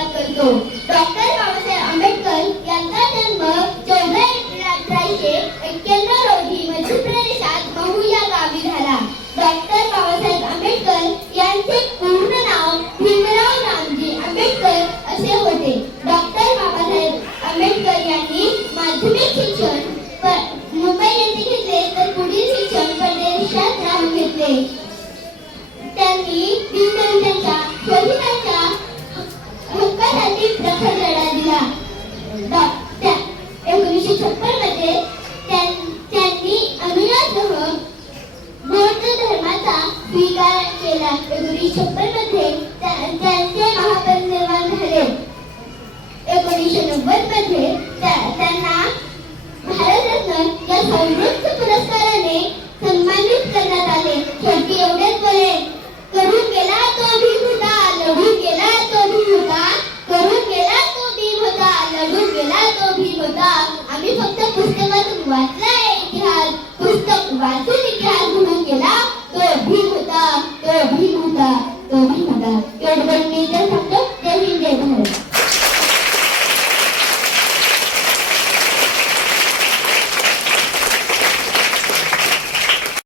भाषणाला सुरुवात करतो. डॉक्टर बाबासाहेब आंबेडकर यांचा जन्म चौदा एप्रिल अठराशे एक्क्याण्णव रोजी मध्य प्रदेशात महू या गावी झाला. डॉक्टर बाबासाहेब आंबेडकर यांचे पूर्ण नाव भीमराव रामजी आंबेडकर असे होते. डॉक्टर बाबासाहेब आंबेडकर यांनी माध्यमिक शिक्षण मुंबई येथे घेतले तर पुढील शिक्षण परदेशात राहून घेतले. त्यांनी स्वीकार केला एकोणीसशे छप्पनमध्ये त्या- त्यांचे निर्माण झाले. एकोणीसशे नव्वदमध्ये Yeah.